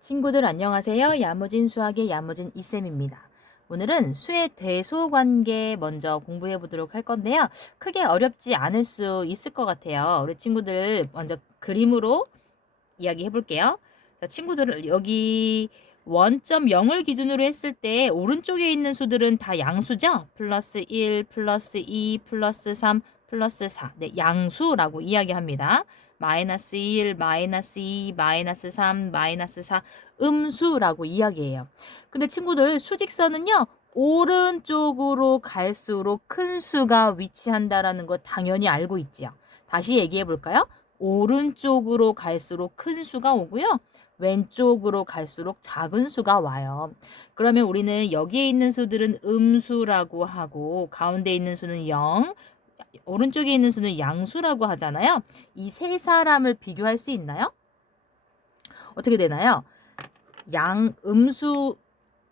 친구들 안녕하세요. 야무진 수학의 야무진 이쌤입니다. 오늘은 수의 대소관계 먼저 공부해 보도록 할 건데요. 크게 어렵지 않을 수 있을 것 같아요. 우리 친구들 먼저 그림으로 이야기해 볼게요. 자, 친구들 여기 원점 0을 기준으로 했을 때 오른쪽에 있는 수들은 다 양수죠? 플러스 1, 플러스 2, 플러스 3, 플러스 4. 네, 양수라고 이야기합니다. 마이너스 1, 마이너스 2, 마이너스 3, 마이너스 4 음수라고 이야기해요. 근데 친구들 수직선은요. 오른쪽으로 갈수록 큰 수가 위치한다라는 거 당연히 알고 있지요. 다시 얘기해 볼까요? 오른쪽으로 갈수록 큰 수가 오고요. 왼쪽으로 갈수록 작은 수가 와요. 그러면 우리는 여기에 있는 수들은 음수라고 하고 가운데 있는 수는 0, 오른쪽에 있는 수는 양수라고 하잖아요. 이 세 사람을 비교할 수 있나요? 어떻게 되나요?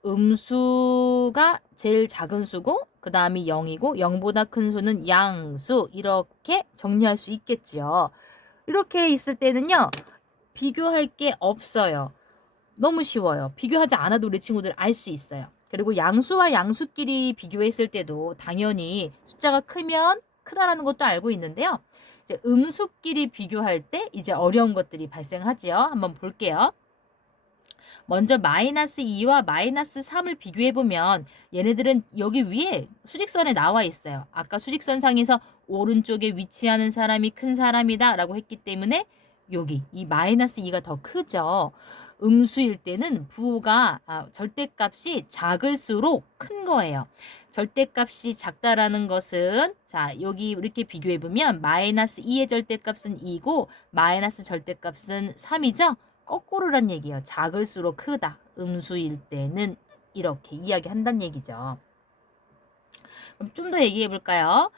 음수가 제일 작은 수고 그 다음이 0이고 0보다 큰 수는 양수 이렇게 정리할 수 있겠지요. 이렇게 있을 때는요. 비교할 게 없어요. 너무 쉬워요. 비교하지 않아도 우리 친구들 알 수 있어요. 그리고 양수와 양수끼리 비교했을 때도 당연히 숫자가 크면 크다라는 것도 알고 있는데요. 이제 음수끼리 비교할 때 이제 어려운 것들이 발생하지요. 한번 볼게요. 먼저 마이너스 2와 마이너스 3을 비교해보면 얘네들은 여기 위에 수직선에 나와 있어요. 아까 수직선상에서 오른쪽에 위치하는 사람이 큰 사람이다 라고 했기 때문에 여기 이 마이너스 2가 더 크죠. 음수일 때는 부호가 절대값이 작을수록 큰 거예요. 절대값이 작다라는 것은 자 여기 이렇게 비교해보면 마이너스 2의 절대값은 2고 마이너스 절대값은 3이죠. 거꾸로란 얘기예요. 작을수록 크다. 음수일 때는 이렇게 이야기한다는 얘기죠. 그럼 좀 더 얘기해 볼까요?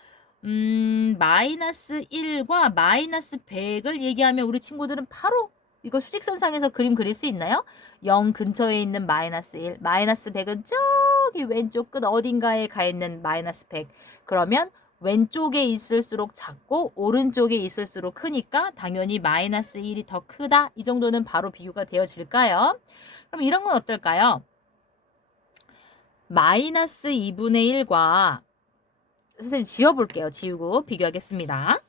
마이너스 1과 마이너스 100을 얘기하면 우리 친구들은 바로 이거 수직선상에서 그림 그릴 수 있나요? 0 근처에 있는 마이너스 1, 마이너스 100은 저기 왼쪽 끝 어딘가에 가 있는 마이너스 100. 그러면 왼쪽에 있을수록 작고 오른쪽에 있을수록 크니까 당연히 마이너스 1이 더 크다. 이 정도는 바로 비교가 되어질까요? 그럼 이런 건 어떨까요? 마이너스 2분의 1과 선생님 지워볼게요. 지우고 비교하겠습니다.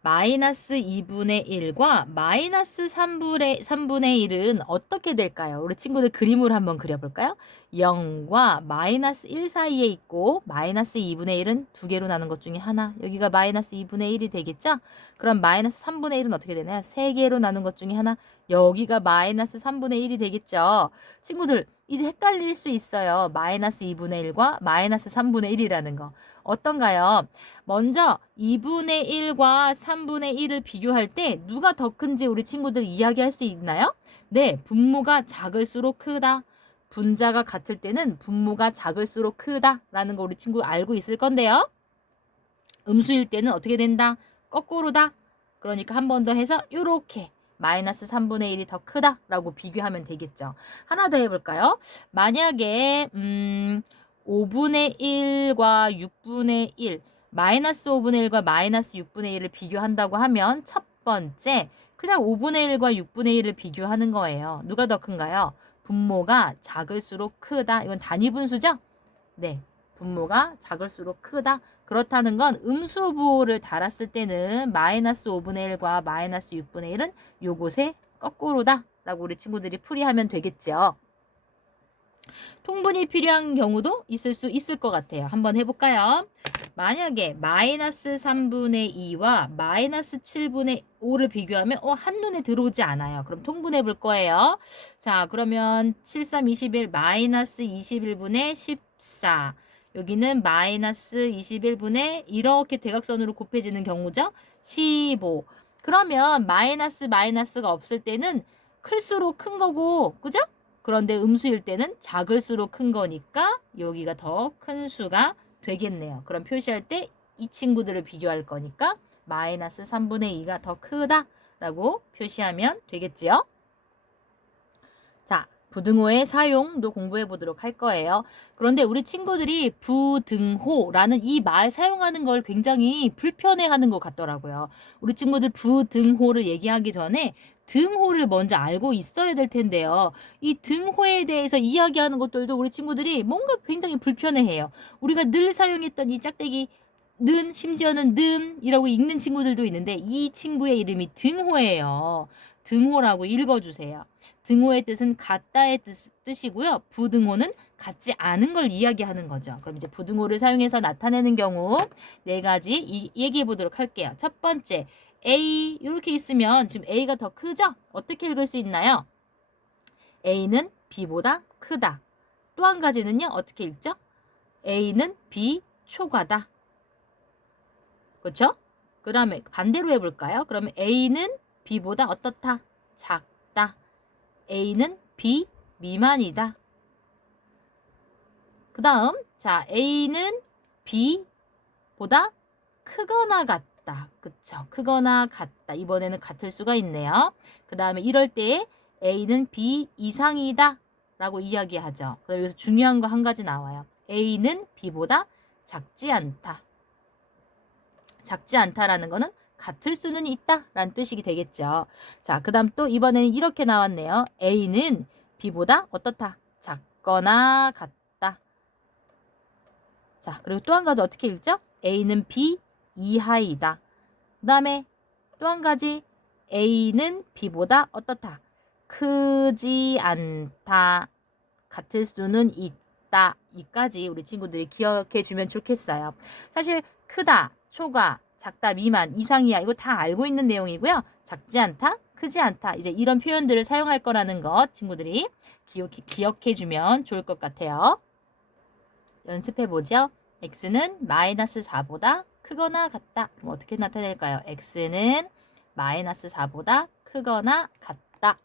마이너스 2분의 1과 마이너스 3분의 1은 어떻게 될까요? 우리 친구들 그림으로 한번 그려볼까요? 0과 마이너스 1 사이에 있고 마이너스 2분의 1은 두 개로 나눈 것 중에 하나. 여기가 마이너스 2분의 1이 되겠죠? 그럼 마이너스 3분의 1은 어떻게 되나요? 세 개로 나눈 것 중에 하나. 여기가 마이너스 3분의 1이 되겠죠? 친구들 이제 헷갈릴 수 있어요. 마이너스 2분의 1과 마이너스 3분의 1이라는 거. 어떤가요? 먼저 2분의 1과 3분의 1을 비교할 때 누가 더 큰지 우리 친구들 이야기할 수 있나요? 네, 분모가 작을수록 크다. 분자가 같을 때는 분모가 작을수록 크다라는 거 우리 친구 알고 있을 건데요. 음수일 때는 어떻게 된다? 거꾸로다. 그러니까 한 번 더 해서 이렇게 마이너스 3분의 1이 더 크다라고 비교하면 되겠죠. 하나 더 해볼까요? 만약에 5분의 1과 6분의 1, 마이너스 5분의 1과 마이너스 6분의 1을 비교한다고 하면 첫 번째, 그냥 5분의 1과 6분의 1을 비교하는 거예요. 누가 더 큰가요? 분모가 작을수록 크다. 이건 단위분수죠? 네. 분모가 작을수록 크다. 그렇다는 건 음수부호를 달았을 때는 마이너스 5분의 1과 마이너스 6분의 1은 요곳에 거꾸로다. 라고 우리 친구들이 풀이하면 되겠죠. 통분이 필요한 경우도 있을 수 있을 것 같아요. 한번 해볼까요? 만약에 마이너스 3분의 2와 마이너스 7분의 5를 비교하면 한눈에 들어오지 않아요. 그럼 통분해 볼 거예요. 자, 그러면 7, 3, 21 마이너스 21분의 14 여기는 마이너스 21분의 이렇게 대각선으로 곱해지는 경우죠. 15 그러면 마이너스가 없을 때는 클수록 큰 거고 그죠? 그런데 음수일 때는 작을수록 큰 거니까 여기가 더 큰 수가 되겠네요. 그럼 표시할 때 이 친구들을 비교할 거니까 마이너스 3분의 2가 더 크다라고 표시하면 되겠지요. 자, 부등호의 사용도 공부해 보도록 할 거예요. 그런데 우리 친구들이 부등호라는 이 말 사용하는 걸 굉장히 불편해하는 것 같더라고요. 우리 친구들 부등호를 얘기하기 전에 등호를 먼저 알고 있어야 될 텐데요. 이 등호에 대해서 이야기하는 것들도 우리 친구들이 뭔가 굉장히 불편해해요. 우리가 늘 사용했던 이 짝대기 는, 심지어는 ንም이라고 읽는 친구들도 있는데 이 친구의 이름이 등호예요. 등호라고 읽어주세요. 등호의 뜻은 같다의 뜻이고요. 부등호는 같지 않은 걸 이야기하는 거죠. 그럼 이제 부등호를 사용해서 나타내는 경우 네 가지 얘기해 보도록 할게요. 첫 번째, A 이렇게 있으면 지금 A가 더 크죠? 어떻게 읽을 수 있나요? A는 B보다 크다. 또 한 가지는요. 어떻게 읽죠? A는 B 초과다. 그렇죠? 그러면 반대로 해볼까요? 그러면 A는 B보다 어떻다? 작다. A는 B 미만이다. 그 다음 자 A는 B보다 크거나 같다. 그쵸? 크거나 같다. 이번에는 같을 수가 있네요. 그 다음에 이럴 때 A는 B 이상이다 라고 이야기하죠. 그래서 중요한 거 한 가지 나와요. A는 B보다 작지 않다. 작지 않다라는 거는 같을 수는 있다 라는 뜻이 되겠죠. 자, 그 다음 또 이번에는 이렇게 나왔네요. A는 B보다 어떻다? 작거나 같다. 자, 그리고 또 한 가지 어떻게 읽죠? A는 B 이하이다. 그 다음에 또 한 가지 A는 B보다 어떻다? 크지 않다. 같을 수는 있다. 이까지 우리 친구들이 기억해 주면 좋겠어요. 사실 크다, 초과, 작다, 미만, 이상이야 이거 다 알고 있는 내용이고요. 작지 않다, 크지 않다 이제 이런 표현들을 사용할 거라는 것 친구들이 기억해 주면 좋을 것 같아요. 연습해 보죠. x는 마이너스 4보다 크거나 같다. 그럼 어떻게 나타낼까요? x는 마이너스 4보다 크거나 같다.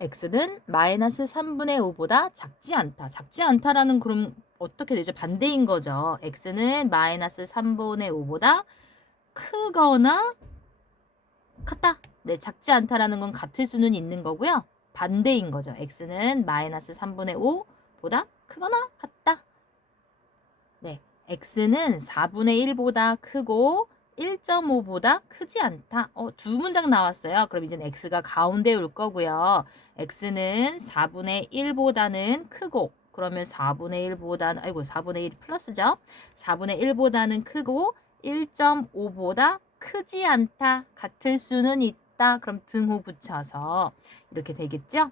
x는 마이너스 3분의 5보다 작지 않다. 작지 않다라는 그럼 어떻게 되죠? 반대인 거죠. x는 마이너스 3분의 5보다 크거나 같다. 네, 작지 않다라는 건 같을 수는 있는 거고요. 반대인 거죠. x는 마이너스 3분의 5보다 크거나 같다. 네, x는 4분의 1보다 크고 1.5보다 크지 않다. 두 문장 나왔어요. 그럼 이제는 x가 가운데 올 거고요. x는 4분의 1보다는 크고 그러면 4분의 1보다는 아이고 4분의 1이 플러스죠. 4분의 1보다는 크고 1.5보다 크지 않다. 같을 수는 있다. 그럼 등호 붙여서 이렇게 되겠죠?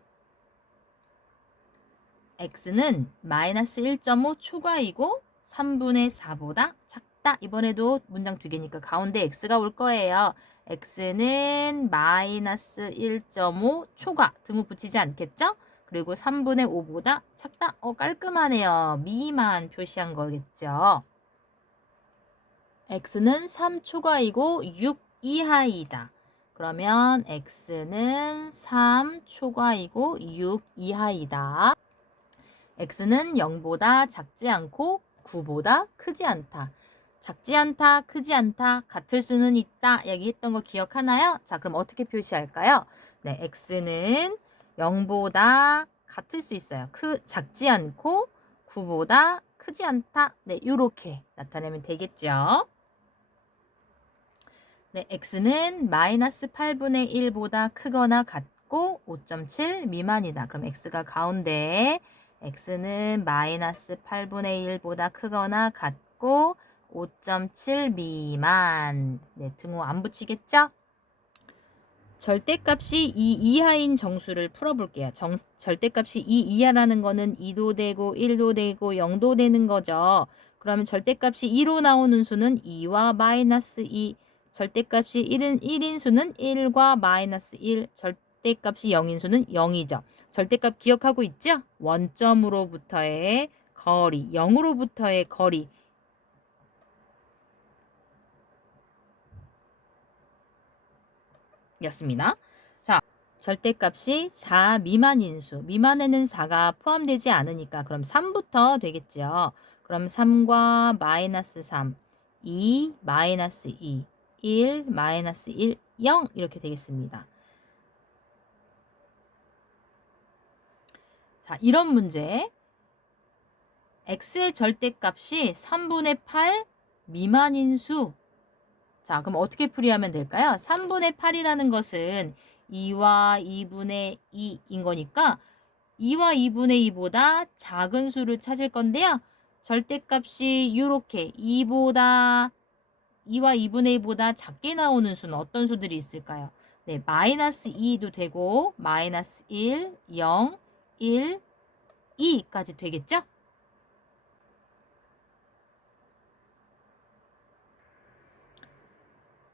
x는 마이너스 1.5 초과이고 3분의 4보다 작다. 이번에도 문장 두 개니까 가운데 x가 올 거예요. x는 마이너스 1.5 초과. 등호 붙이지 않겠죠? 그리고 3분의 5보다 작다. 깔끔하네요. 미만 표시한 거겠죠. x는 3 초과이고 6 이하이다. 그러면 x는 3 초과이고 6 이하이다. x는 0보다 작지 않고 9보다 크지 않다. 작지 않다, 크지 않다, 같을 수는 있다 얘기했던 거 기억하나요? 자, 그럼 어떻게 표시할까요? 네, x는 0보다 같을 수 있어요. 작지 않고 9보다 크지 않다. 네, 이렇게 나타내면 되겠죠. 네, x는 마이너스 8분의 1보다 크거나 같고 5.7 미만이다. 그럼 x가 가운데 x는 마이너스 8분의 1보다 크거나 같고 5.7 미만. 네, 등호 안 붙이겠죠? 절대값이 2 이하인 정수를 풀어볼게요. 절대값이 2 이하라는 거는 2도 되고 1도 되고 0도 되는 거죠. 그러면 절대값이 2로 나오는 수는 2와 마이너스 2. 절대값이 1인 수는 1과 마이너스 1. 절대값이 0인 수는 0이죠. 절대값 기억하고 있죠? 원점으로부터의 거리, 0으로부터의 거리. 였습니다. 자, 절대값이 4 미만인 수. 미만에는 4가 포함되지 않으니까 그럼 3부터 되겠죠. 그럼 3과 마이너스 3, 2, 마이너스 2, 1, 마이너스 1, 0 이렇게 되겠습니다. 자, 이런 문제. x의 절대값이 3분의 8 미만인 수. 자, 그럼 어떻게 풀이하면 될까요? 3분의 8이라는 것은 2와 2분의 2인 거니까 2와 2분의 2보다 작은 수를 찾을 건데요. 절대값이 이렇게 2와 2분의 2보다 작게 나오는 수는 어떤 수들이 있을까요? 네, 마이너스 2도 되고 마이너스 1, 0, 1, 2까지 되겠죠?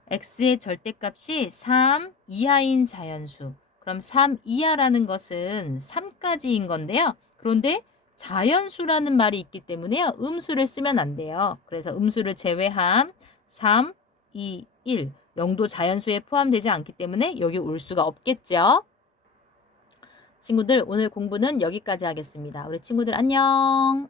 x의 절대값이 3 이하인 자연수. 그럼 3 이하라는 것은 3까지인 건데요. 그런데 자연수라는 말이 있기 때문에요. 음수를 쓰면 안 돼요. 그래서 음수를 제외한 3, 2, 1. 0도 자연수에 포함되지 않기 때문에 여기 올 수가 없겠죠. 친구들, 오늘 공부는 여기까지 하겠습니다. 우리 친구들 안녕.